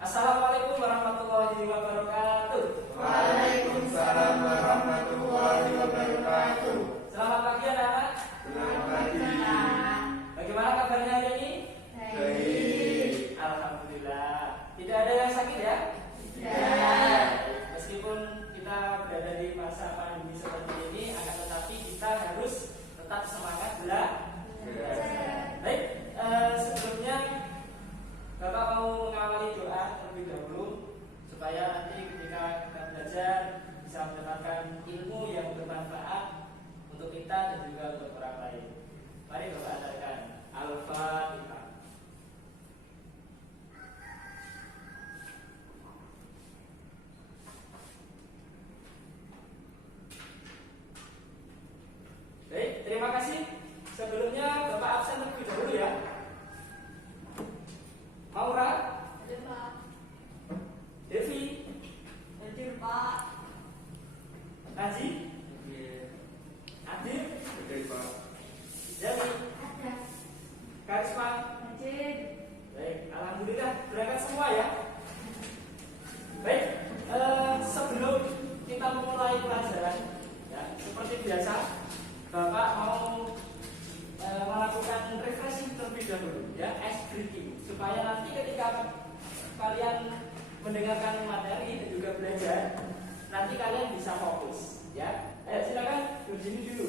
Assalamualaikum warahmatullahi wabarakatuh. Waalaikumsalam warahmatullahi wabarakatuh. Selamat pagi anak-anak. Selamat pagi. Bagaimana kabarnya hari ini? Baik. Alhamdulillah. Tidak ada yang sakit ya? Tidak. Meskipun kita berada di masa pandemi seperti ini, akan tetapi kita harus tetap semangat belajar. Baik, sebelumnya Bapak mau mengawali doa terlebih dahulu supaya nanti ketika kita belajar bisa mendapatkan ilmu yang bermanfaat untuk kita dan juga untuk orang lain. Mari Bapak adakan Al-Fatihah. Baik, terima kasih. Sebelumnya Bapak absen terlebih dahulu ya. Maura, Hadir Pak. Devi, Hadir Pak. Naji, Adil, Oke, Pak. Jami, Ada. Karisma. Hadir. Baik, alhamdulillah berangkat semua ya. Baik, sebelum kita memulai pelajaran, ya, seperti biasa, Bapak mau melakukan refreshing terlebih dahulu, ya, ice breaking, supaya nanti ketika kalian mendengarkan materi dan juga belajar, nanti kalian bisa fokus, ya. Ayo silakan berdiri dulu.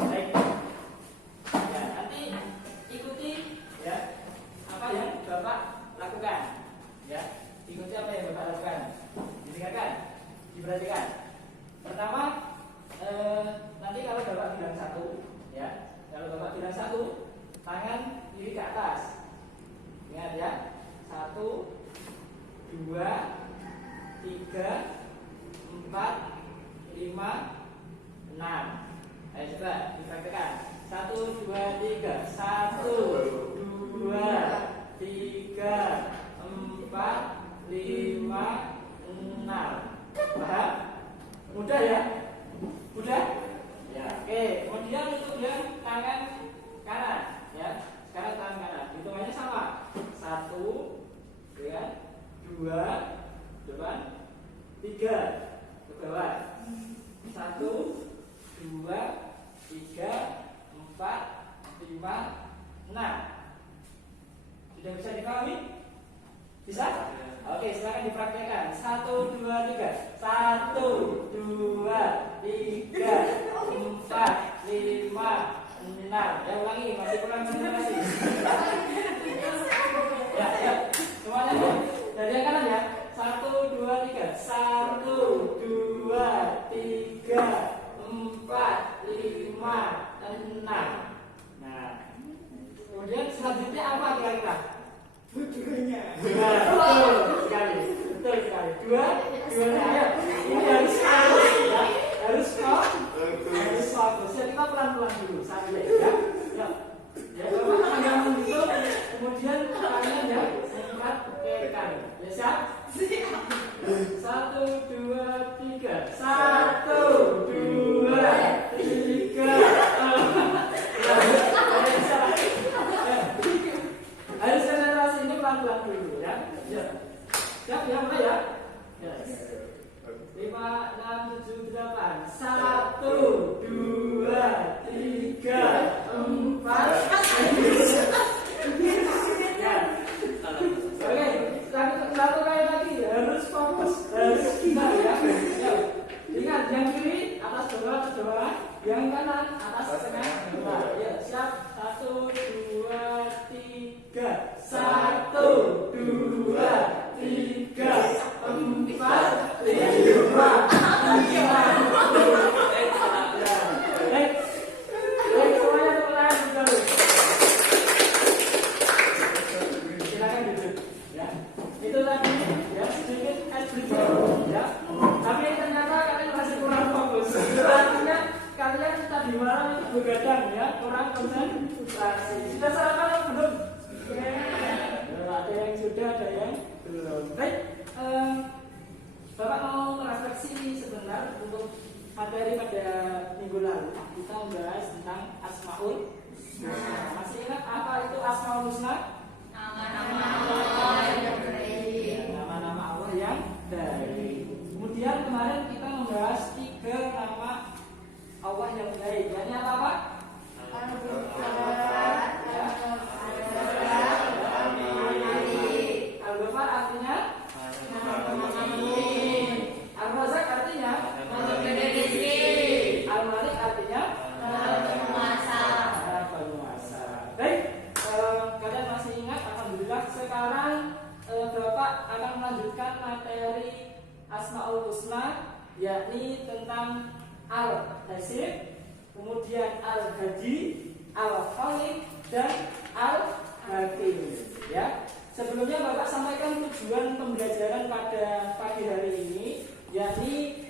Baik. Ya, nanti ikuti ya apa yang Bapak lakukan. Ya, ikuti apa yang Bapak lakukan. Didengarkan, diperhatikan. Pertama, nanti kalau Bapak bilang satu, ya, kalau Bapak bilang satu, tangan kiri ke atas. Ingat ya, 1, 2, 3, 4, 5, 6. Ayo coba dipraktekkan. 1, 2, 3. 1, 2, 3, 4, 5, 6. Paham? Mudah ya? Mudah? Ya, oke. Kemudian untuk yang tangan kanan, ya. Sekarang tangan kanan. Hitungannya sama. 1, ya, 2, depan, 3 ke bawah. 1, 2, 3, 4, 5, 6. Sudah bisa dipahami? Bisa? Oke, silakan dipraktekkan. 1, 2, 3. 1, 2, 3, 4, 5, 6. Ya, ulangi, masih kurang konsentrasi. Ya, ya. Semuanya ya. Dari yang kanan ya. 1, 2, 3. 1, 2, 3, 4, 5, 6. Nah, kemudian selanjutnya apa kira-kira? Tujuannya. Nah, betul sekali, betul sekali. Dua, ayo. Ini harus fokus, ya. Harus fokus. Ya, kita pelan-pelan dulu, sampai ya. Ya, ya. Bapak tangan menghitung, kemudian tangan ya, angkat ke kanan. Ya, siap? 1, 2, 3. 1, 2, 3. Harus konsentrasi, ini pelan-pelan dulu ya. Ya. Siap ya, mulai ya. Yes. 5, 6, 7, 8. 1, 2, 3, 4. Ya. Oke, satu kali lagi harus fokus, harus benar ya. Ya. Ingat, yang kiri atas bawah, yang kanan atas tengah bawah. Ya, siap. 1, 2, 3. 1, 2, 3, 4, 5, 6. Baik, semuanya mulai dulu. Silakan duduk. Ya, itu tadi ya sedikit ice breaking ya. Tapi ternyata kalian masih kurang fokus. Artinya kalian tadi malam itu begadang ya, kurang konsentrasi. Sudah sarapan atau belum? Ada yang sudah, ada yang belum. Baik, Bapak mau merefleksi sebentar untuk materi pada minggu lalu. Kita membahas tentang Asmaul Husna. Masih ingat apa itu Asmaul Husna? Nama-nama Allah yang baik. Ya, nama-nama Allah yang baik. Kemudian kemarin kita membahas 3 nama Allah yang baik. Ini apa? Al-Ghafar artinya Ar-Razak artinya Al-Malik artinya penguasa. Baik, kalian masih ingat? Alhamdulillah. Sekarang Bapak akan melanjutkan materi Asmaul Husna, yakni tentang Al-Hasib, kemudian Al-Hadi, Al-Khaliq, dan Al-Hakim. Ya. Sebelumnya Bapak sampaikan tujuan pembelajaran pada pagi hari ini, yakni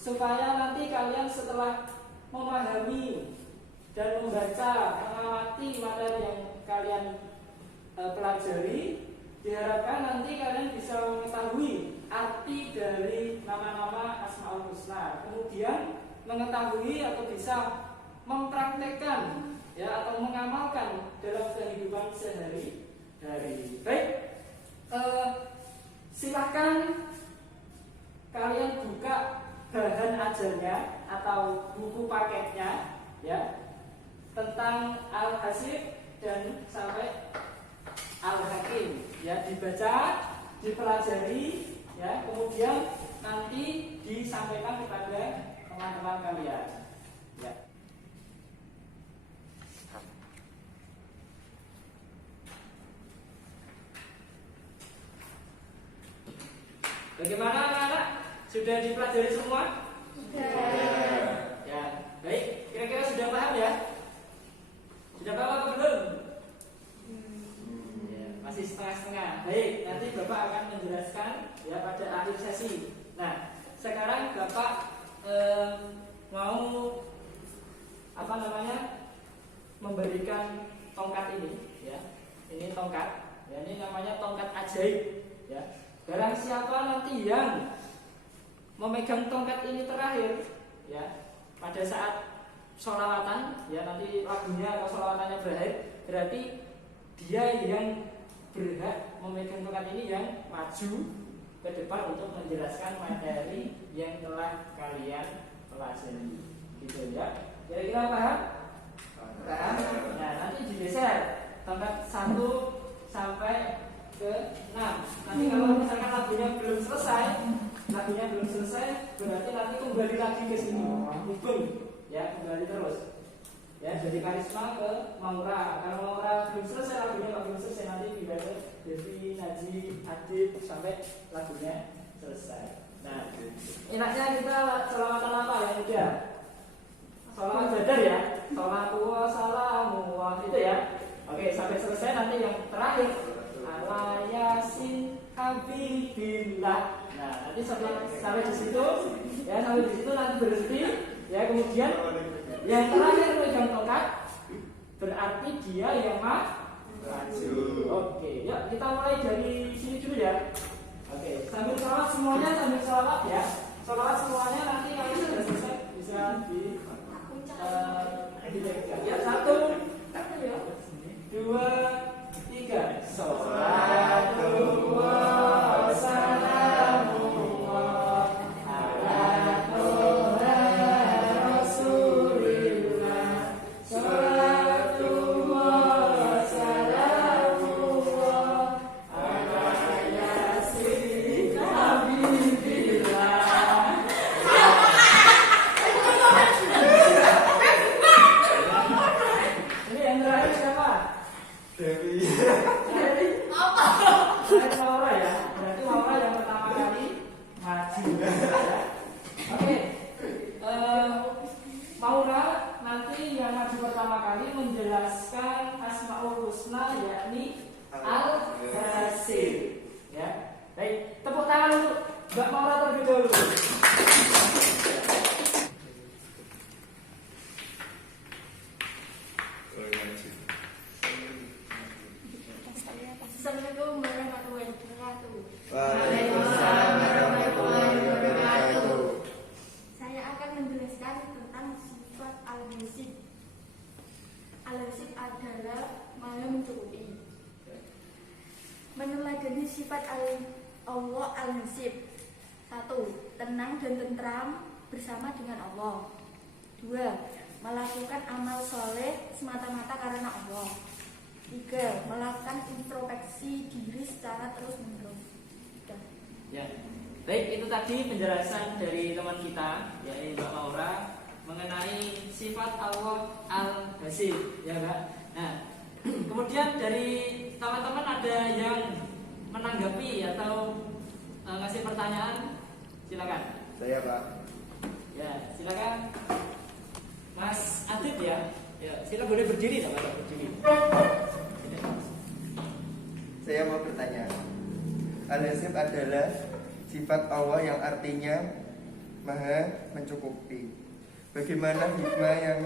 supaya nanti kalian setelah memahami dan membaca, mengamati materi yang kalian pelajari, diharapkan nanti kalian bisa mengetahui arti dari nama-nama Asmaul Husna, kemudian mengetahui atau bisa mempraktekkan ya atau mengamalkan dalam kehidupan sehari-hari. Baik, silahkan kalian buka bahan ajarnya atau buku paketnya ya tentang Al-Hasib dan sampai Al-Hakim ya, dibaca, dipelajari ya, kemudian nanti disampaikan kepada teman-teman kalian ya. Bagaimana anak-anak? Sudah dipelajari semua? Sudah. Ya, baik. Kira-kira sudah paham ya? Sudah paham atau belum? Ya, masih setengah-setengah. Baik, nanti Bapak akan menjelaskan ya pada akhir sesi. Nah, sekarang Bapak mau memberikan tongkat ini ya. Ini tongkat. Ya, ini namanya tongkat ajaib ya. Barang siapa nanti yang memegang tongkat ini terakhir ya pada saat sholawatan ya, nanti lagunya atau sholawatannya berakhir, berarti dia yang berhak memegang tongkat ini yang maju ke depan untuk menjelaskan materi yang telah kalian pelajari gitu ya. Kira-kira paham? Paham? Nah, nanti digeser tongkat 1 sampai ke 6. Nanti kalau misalkan lagunya belum selesai, berarti nanti kembali lagi ke sini, hubung ya, kembali terus ya, jadi karisma ke Maura. Kalau Maura belum selesai lagunya, belum selesai, nanti pindah ke Devi, Naji, Adit sampai lagunya selesai. Nah, enaknya kita selawatan apa yang udah? Sholawat badar ya, sholatu wassalamu itu ya. Oke, sampai selesai. Nanti yang terakhir ala yasin habibillah. Nah, nanti sampai di situ ya, sampai di situ nanti berhenti ya, kemudian yang terakhir megang tongkat berarti dia yang maju. Oke, yuk kita mulai dari sini dulu ya. Oke, sambil sholawat semuanya, sambil sholawat ya. Sholawat semuanya, nanti kalau sudah selesai bisa ya, 1, 2, 3. Sholatu wassalamu ala Rasulillah. Sholatu wassalamu ala yasin habibillah. meneladani sifat Allah Al-Hasib. 1. Tenang dan tentram bersama dengan Allah. 2. Melakukan amal soleh semata-mata karena Allah. 3. Melakukan introspeksi diri secara terus-menerus. Ya. Baik, itu tadi penjelasan dari teman kita, yaitu Mbak Maura, mengenai sifat Allah Al-Hasib, ya Mbak. Nah, kemudian dari teman-teman ada yang menanggapi atau ngasih pertanyaan, silakan. Saya Pak. Ya, silakan. Mas Adit ya. Ya, silakan boleh berdiri enggak, Pak? Berdiri. Saya mau bertanya. Al-Hasib adalah sifat Allah yang artinya maha mencukupi. Bagaimana hikmah yang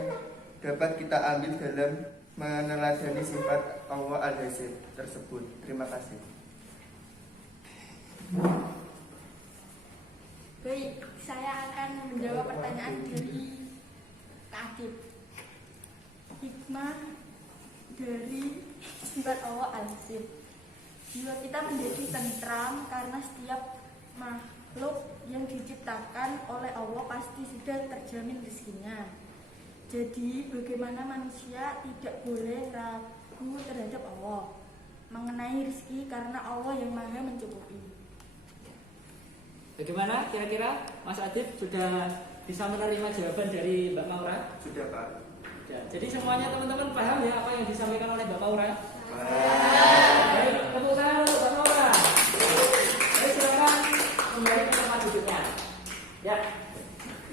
dapat kita ambil dalam meneladani sifat Allah Al-Hasib tersebut? Terima kasih. Baik, saya akan menjawab pertanyaan dari Kak Adib. Hikmah dari sifat Allah Al-Hasib. Jiwa kita menjadi tentram karena setiap makhluk yang diciptakan oleh Allah pasti sudah terjamin rezekinya. Jadi bagaimana manusia tidak boleh ragu terhadap Allah mengenai rezeki karena Allah yang maha mencukupi. Bagaimana kira-kira Mas Adib sudah bisa menerima jawaban dari Mbak Maura? Sudah Pak. Ya, jadi semuanya teman-teman paham ya apa yang disampaikan oleh Mbak Maura? Baik, tepuk tangan untuk Mbak Maura. Baik, silakan kembali ke tempat duduknya. Ya,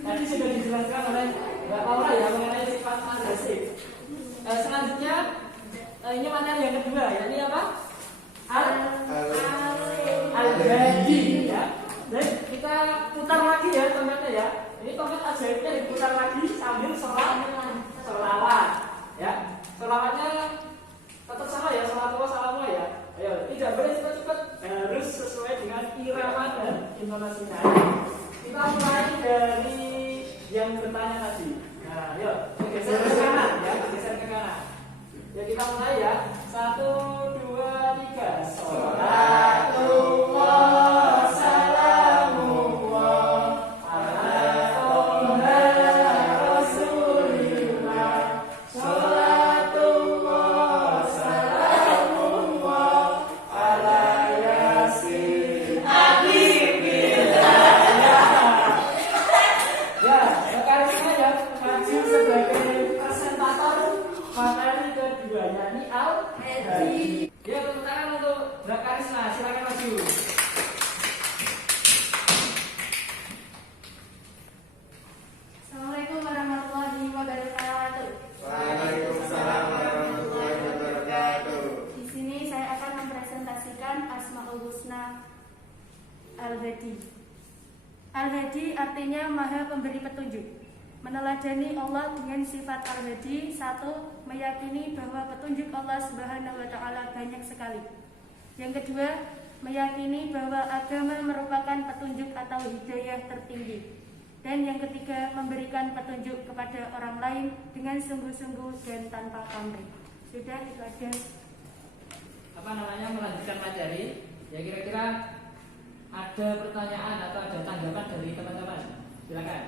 tadi sudah dijelaskan oleh Mbak Maura ya mengenai sifat Al-Hasib. Selanjutnya ini materi yang kedua, yakni apa? Al-Hadi ya. Dan kita putar lagi ya tempatnya ya. Ini tempat ajaibnya diputar lagi sambil sholawat ya. Sholawatnya tetap sama ya, sholawat salamu ya. Ayo, tidak boleh cepat-cepat, harus sesuai dengan irama dan intonasinya. Kita mulai dari yang bertanya tadi. Nah, yuk, geser ke kanan ya, geser ke kanan. Ya kita mulai ya. 1, 2, 3. Sholatullah. Assalamualaikum warahmatullahi wabarakatuh. Waalaikumsalam warahmatullahi wabarakatuh. Di sini saya akan mempresentasikan Asmaul Husna Al-Hadi. Al-Hadi artinya Maha Pemberi Petunjuk. Meneladani Allah dengan sifat Al-Hadi. 1. Meyakini bahwa petunjuk Allah Subhanahu wa Ta'ala banyak sekali. Yang kedua, meyakini bahwa agama merupakan petunjuk atau hidayah tertinggi. Dan yang ketiga, memberikan petunjuk kepada orang lain dengan sungguh-sungguh dan tanpa pamrih. Sudah, itu aja. Melanjutkan materi. Ya, kira-kira ada pertanyaan atau ada tanggapan dari teman-teman? Silakan.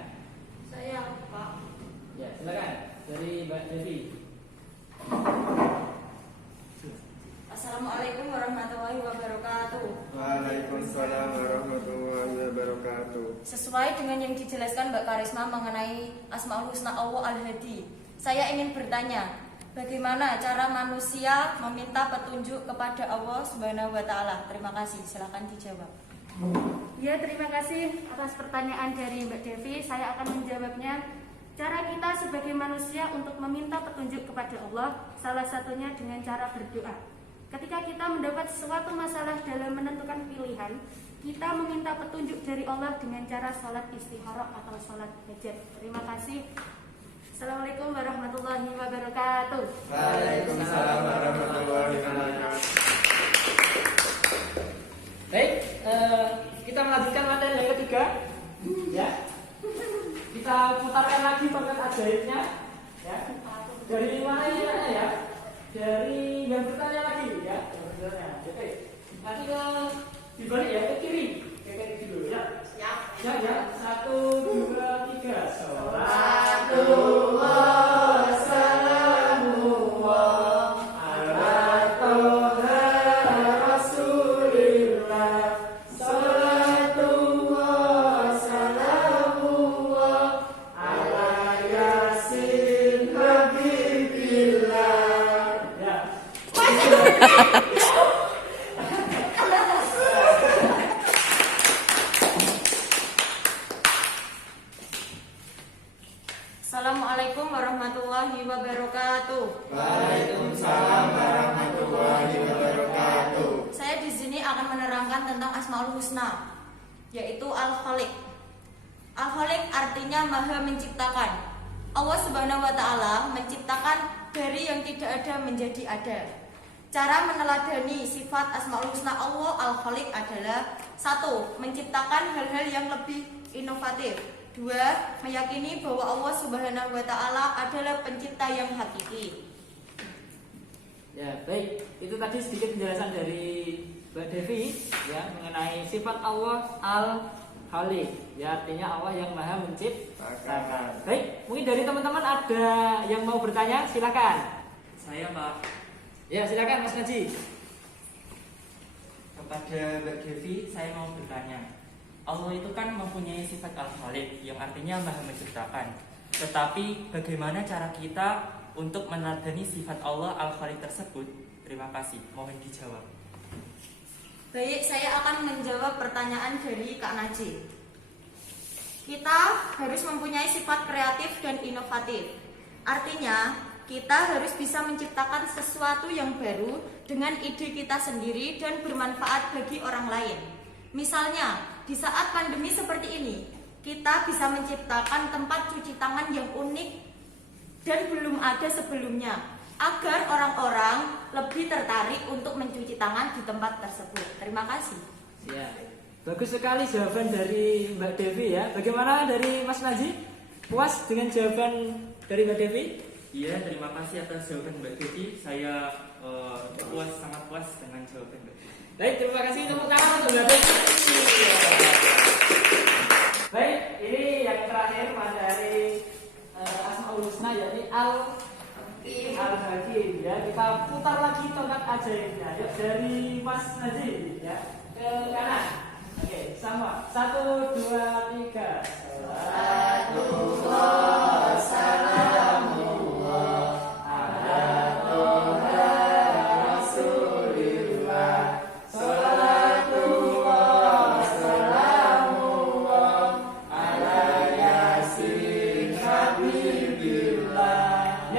Saya, Pak. Ya, silakan dari Mbak Devi. Assalamualaikum warahmatullahi wabarakatuh. Waalaikumsalam warahmatullahi wabarakatuh. Sesuai dengan yang dijelaskan Mbak Karisma mengenai Asmaul Husna Allah Al-Hadi, saya ingin bertanya, bagaimana cara manusia meminta petunjuk kepada Allah Subhanahu wa Ta'ala? Terima kasih, silakan dijawab. Ya, terima kasih atas pertanyaan dari Mbak Devi. Saya akan menjawabnya. Cara kita sebagai manusia untuk meminta petunjuk kepada Allah, salah satunya dengan cara berdoa. Ketika kita mendapat suatu masalah dalam menentukan pilihan, kita meminta petunjuk dari Allah dengan cara sholat istikharah atau sholat hajat. Terima kasih. Assalamualaikum warahmatullahi wabarakatuh. Waalaikumsalam warahmatullahi wabarakatuh. Baik, kita melanjutkan materi yang ketiga. Ya, kita putarkan lagi tempat ajaibnya. Ya, dari mana ya? Dari yang bertanya lagi ya. Oke. Nanti ke dibalik ya, ke kiri. Ke kiri dulu ya. Siap. Ya, ya. 1, 2, 3. Assalamualaikum warahmatullahi wabarakatuh. Waalaikumsalam warahmatullahi wabarakatuh. Saya di sini akan menerangkan tentang Asmaul Husna, yaitu Al-Khaliq. Al-Khaliq artinya Maha Menciptakan. Allah Subhanahu wa taala menciptakan dari yang tidak ada menjadi ada. Cara meneladani sifat Asmaul Husna Allah Al-Khaliq adalah 1. Menciptakan hal-hal yang lebih inovatif. 2. Meyakini bahwa Allah Subhanahu wa taala adalah pencipta yang hakiki. Ya, baik. Itu tadi sedikit penjelasan dari Mbak Devi ya mengenai sifat Allah Al-Khaliq. Ya, artinya Allah yang Maha Menciptakan. Baik, mungkin dari teman-teman ada yang mau bertanya, silakan. Saya Pak, Ya, silakan Mas Naji. kepada Mbak Devi saya mau bertanya. Allah itu kan mempunyai sifat Al-Khaliq yang artinya Maha Menciptakan. Tetapi bagaimana cara kita untuk meneladani sifat Allah Al-Khaliq tersebut? Terima kasih, mohon dijawab. Baik, saya akan menjawab pertanyaan dari Kak Najib. Kita harus mempunyai sifat kreatif dan inovatif. Artinya, kita harus bisa menciptakan sesuatu yang baru dengan ide kita sendiri dan bermanfaat bagi orang lain. Misalnya, di saat pandemi seperti ini, kita bisa menciptakan tempat cuci tangan yang unik dan belum ada sebelumnya, agar orang-orang lebih tertarik untuk mencuci tangan di tempat tersebut. Terima kasih. Ya, bagus sekali jawaban dari Mbak Devi ya. Bagaimana dari Mas Naji? Puas dengan jawaban dari Mbak Devi? Iya, terima kasih atas jawaban Mbak Devi. Saya sangat puas dengan jawaban Mbak Devi. Baik, terima kasih tepuk tangan untuk Mbak Devi. Baik, ini yang terakhir materi Asmaul Husna yakni Al-Hakim ya. Kita putar lagi tongkat ajaibnya. Yuk dari Mas Naji ya ke kanan. Oke, sama. 1, 2, 3.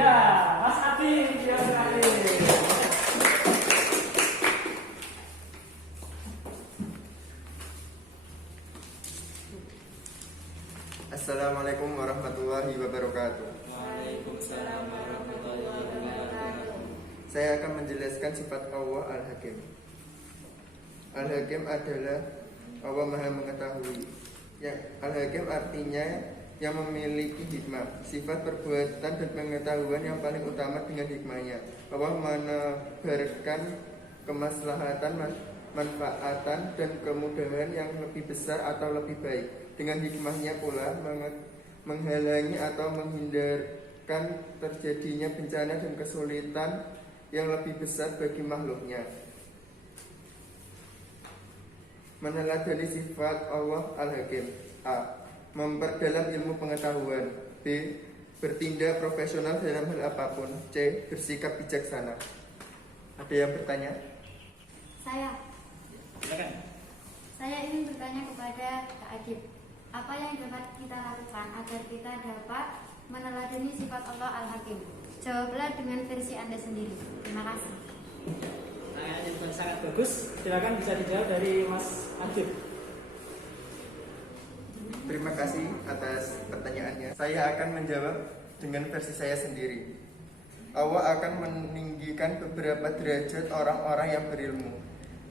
Ya, Mas Adi ya sekali. Assalamualaikum warahmatullahi wabarakatuh. Waalaikumsalam warahmatullahi wabarakatuh. Saya akan menjelaskan sifat Allah Al-Hakim. Al-Hakim adalah Allah Maha Mengetahui. Ya, Al-Hakim artinya yang memiliki hikmah, sifat perbuatan dan pengetahuan yang paling utama dengan hikmahnya. Allah menebarkan kemaslahatan, manfaatan dan kemudahan yang lebih besar atau lebih baik. Dengan hikmahnya pula menghalangi atau menghindarkan terjadinya bencana dan kesulitan yang lebih besar bagi makhluknya. Meneladani sifat Allah Al-Hakim. A. Memperdalam ilmu pengetahuan. B. Bertindak profesional dalam hal apapun. C. Bersikap bijaksana. Ada yang bertanya? Saya Silakan. ingin bertanya kepada Kak Agib. Apa yang dapat kita lakukan agar kita dapat meneladani sifat Allah Al-Hakim? Jawablah dengan versi Anda sendiri. Terima kasih. Pertanyaan yang sangat bagus. Silakan bisa dijawab dari Mas Adib. Terima kasih atas pertanyaannya. Saya akan menjawab dengan versi saya sendiri. Allah akan meninggikan beberapa derajat orang-orang yang berilmu.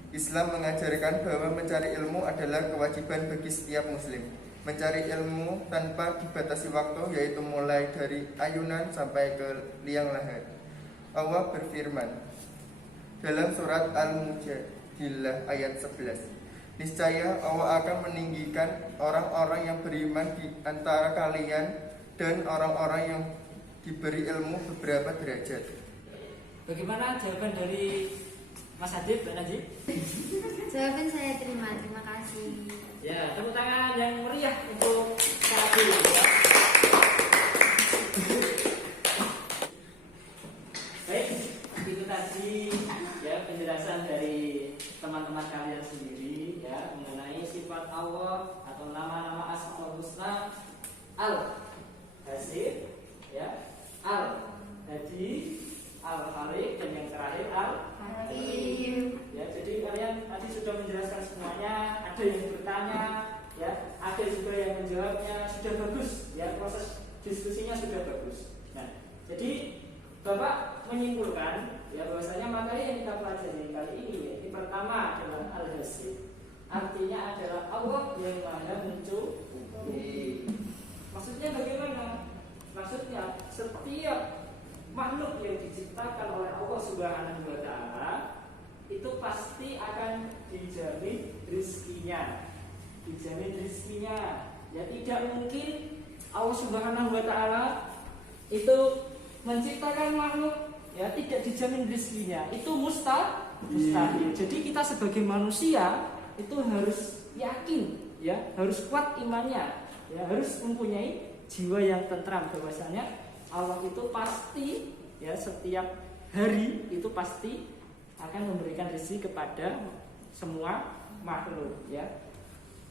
Islam mengajarkan bahwa mencari ilmu adalah kewajiban bagi setiap muslim. Mencari ilmu tanpa dibatasi waktu, yaitu mulai dari ayunan sampai ke liang lahat. Allah berfirman dalam surat Bismillah ayat 11. Niscaya Allah akan meninggikan orang-orang yang beriman di antara kalian dan orang-orang yang diberi ilmu beberapa derajat. Bagaimana jawaban dari Mas Adib, Mbak Najib? Jawaban saya terima kasih. Ya, tepuk tangan yang meriah untuk Kak Adib. Ya. Baik, itu tadi ya penjelasan dari teman-teman kalian sendiri ya mengenai sifat Allah atau nama-nama Asmaul Husna Al-Hasib, ya, Al-Hadi, Al-Khaliq, dan yang terakhir Al-Hakim. Ya, jadi kalian tadi sudah menjelaskan semuanya. Ada yang bertanya, ya, ada juga yang menjawabnya. Sudah bagus, ya, proses diskusinya sudah bagus. Nah, jadi Bapak menyimpulkan ya bahwasanya materi yang kita pelajari kali ini yaitu pertama adalah Al-Hasib, artinya adalah Allah yang Maha Mencukupi. Maksudnya bagaimana? Maksudnya setiap makhluk yang diciptakan oleh Allah Subhanahu wa taala itu pasti akan dijamin rizkinya. Ya, tidak mungkin Allah Subhanahu wa taala itu menciptakan makhluk ya tidak dijamin rizkinya. Itu mustahil. Jadi kita sebagai manusia itu harus yakin, ya, harus kuat imannya, ya, harus mempunyai jiwa yang tentram bahwasanya Allah itu pasti ya setiap hari itu pasti akan memberikan rezeki kepada semua makhluk, ya.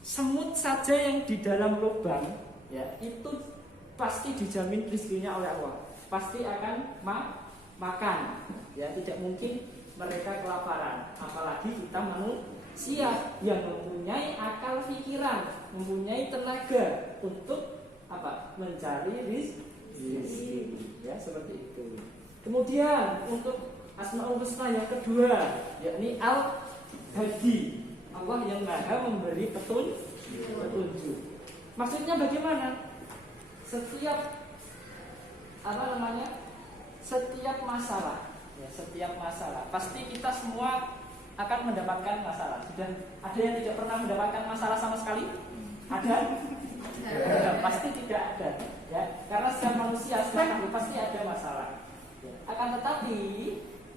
Semut saja yang di dalam lubang ya itu pasti dijamin rezekinya oleh Allah. Pasti akan makan, ya, tidak mungkin mereka kelaparan. Apalagi kita manusia yang mempunyai akal pikiran, mempunyai tenaga untuk apa? Mencari rezeki, ya, seperti itu. Kemudian untuk Asmaul Husna yang kedua, yakni Al-Hadi, Allah yang Maha memberi petunjuk. Maksudnya bagaimana? Setiap setiap masalah, ya, setiap masalah pasti kita semua akan mendapatkan masalah. Sudah ada yang tidak pernah mendapatkan masalah sama sekali? Ada? Pasti tidak ada, ya, karena setiap manusia setiap pasti ada masalah, ya. Akan tetapi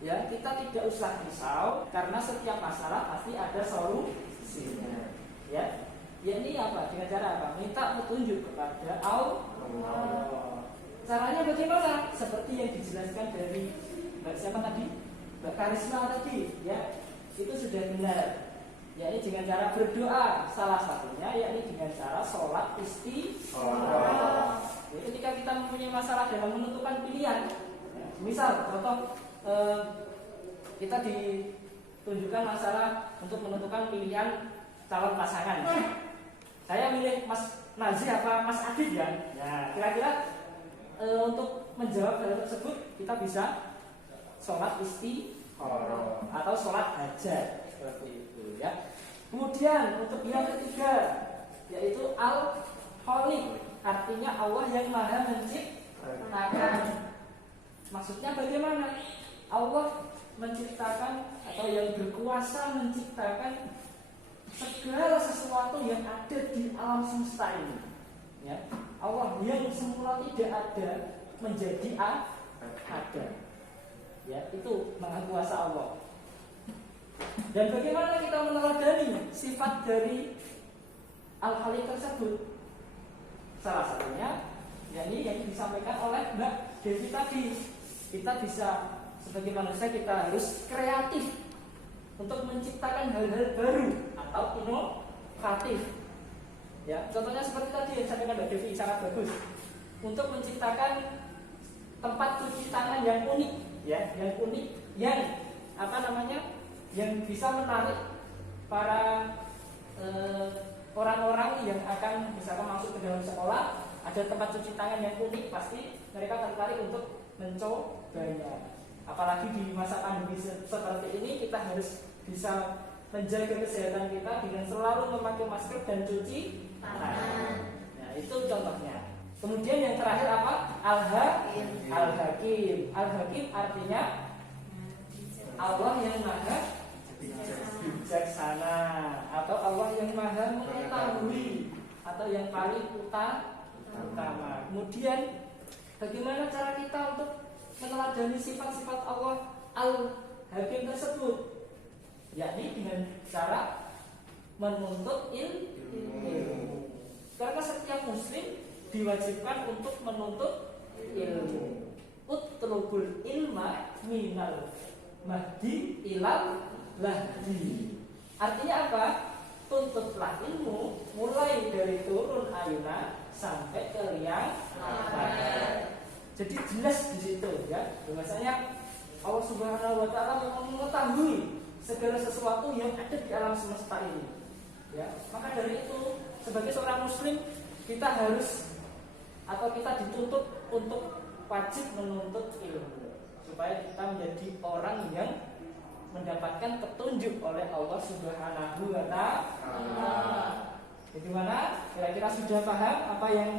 ya kita tidak usah risau karena setiap masalah pasti ada solusinya, ya. Ini apa? Dengan cara apa? Minta petunjuk kepada Allah. Caranya bagaimana? Seperti yang dijelaskan dari Mbak siapa tadi? Mbak Karisma tadi, ya. Itu sudah benar. Yakni dengan cara berdoa, salah satunya yakni dengan cara sholat istikharah. Ya, ketika kita mempunyai masalah dalam menentukan pilihan, ya, misal contoh kita ditunjukkan masalah untuk menentukan pilihan calon pasangan. Saya milih Mas Nazi apa Mas Adib, ya. Nah, kira-kira untuk menjawab hal tersebut kita bisa sholat istikharah atau sholat hajat seperti itu, ya. Kemudian untuk yang ketiga yaitu Al-Khaliq, artinya Allah yang Maha Menciptakan. Maksudnya bagaimana? Allah menciptakan atau yang berkuasa menciptakan segala sesuatu yang ada di alam semesta ini, ya. Allah yang semula tidak ada menjadi ada, ya, itu Maha Kuasa Allah. Dan bagaimana kita meneladani sifat dari Al-Khaliq tersebut? Salah satunya yakni yang disampaikan oleh Mbak Devi tadi. Kita bisa sebagai manusia kita harus kreatif untuk menciptakan hal-hal baru atau inovatif. Ya, contohnya seperti tadi yang disampaikan Mbak Devi sangat bagus. Untuk menciptakan tempat cuci tangan yang unik, ya, yang unik, yang yang bisa menarik para orang-orang yang akan misalkan masuk ke dalam sekolah, ada tempat cuci tangan yang unik, pasti mereka tertarik untuk mencobanya. Apalagi di masa pandemi seperti ini kita harus bisa menjaga kesehatan kita dengan selalu memakai masker dan cuci tangan. Nah, itu contohnya. Kemudian yang terakhir apa? Al-Hakim. Al-Hakim artinya Allah yang Maha bijaksana, atau Allah yang maha mengetahui, atau yang paling utama. Kemudian bagaimana cara kita untuk meneladani sifat-sifat Allah Al-Hakim tersebut? Yakni dengan cara menuntut ilmu. Karena setiap muslim diwajibkan untuk menuntut ilmu. Utlubul ilma minal mahdi ilal lahdi. Artinya apa? Tuntutlah ilmu mulai dari turun ayunan sampai ke liang lahat. Jadi jelas di situ ya, bahwasanya Allah Subhanahu wa taala mengetahui segala sesuatu yang ada di alam semesta ini. Ya, maka dari itu sebagai seorang muslim kita harus atau kita dituntut untuk wajib menuntut ilmu supaya kita menjadi orang yang mendapatkan petunjuk oleh Allah Subhanahu wa taala. Bagaimana? Kira-kira sudah paham apa yang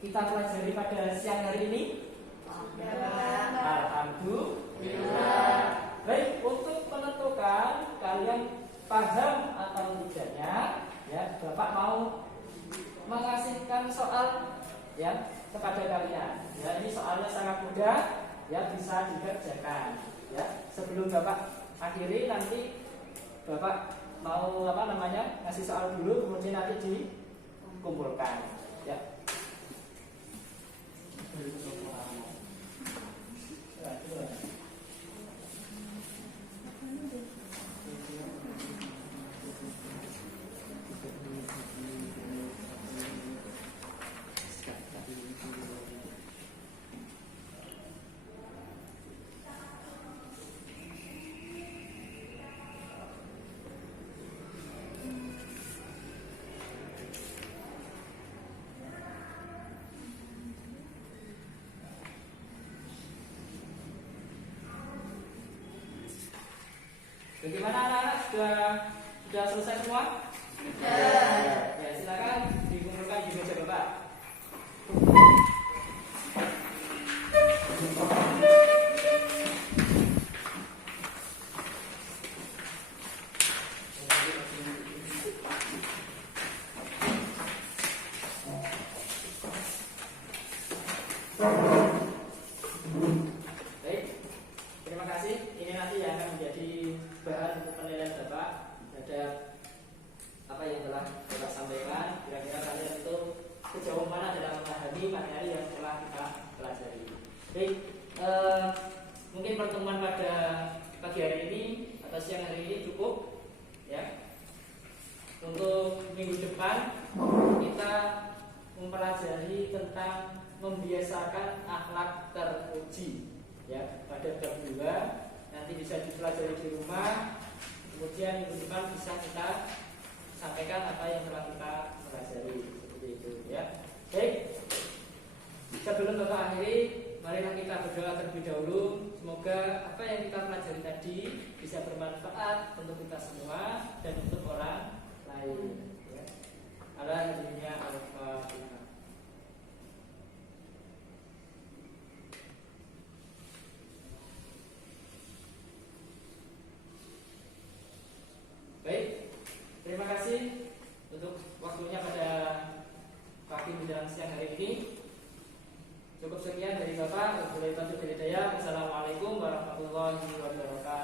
kita pelajari pada siang hari ini? Alhamdulillah. Baik, untuk menentukan kalian paham atau tidaknya, ya, Bapak mau mengasihkan soal ya kepada kalian. Ya, ini soalnya sangat mudah, ya bisa dikerjakan. Ya, sebelum Bapak akhiri nanti Bapak mau ngasih soal dulu, kemudian nanti dikumpulkan. Ya. Bagaimana anak-anak, sudah selesai semua? Sudah. Ya, silakan dikumpulkan di meja Bapak. Baik, terima kasih. Ini nanti yang akan menjadi bahan untuk penilaian Bapak terhadap apa yang telah Bapak sampaikan. Kira-kira kalian itu sejauh mana dalam memahami materi yang telah kita pelajari. Baik, mungkin pertemuan pada pagi hari ini atau siang hari ini cukup ya. Untuk minggu depan kita mempelajari tentang membiasakan akhlak terpuji ya, pada bab 2. Nanti bisa dipelajari di rumah. Kemudian minggu depan bisa kita sampaikan apa yang telah kita pelajari, seperti itu ya. Baik, sebelum Bapak akhiri, marilah kita berdoa terlebih dahulu. Semoga apa yang kita pelajari tadi bisa bermanfaat untuk kita semua dan untuk orang lain ya. Alhamdulillah. Al-Fatihah. Baik, terima kasih untuk waktunya pada pagi menjelang siang hari ini. Cukup sekian dari Bapak. Wassalamualaikum warahmatullahi wabarakatuh.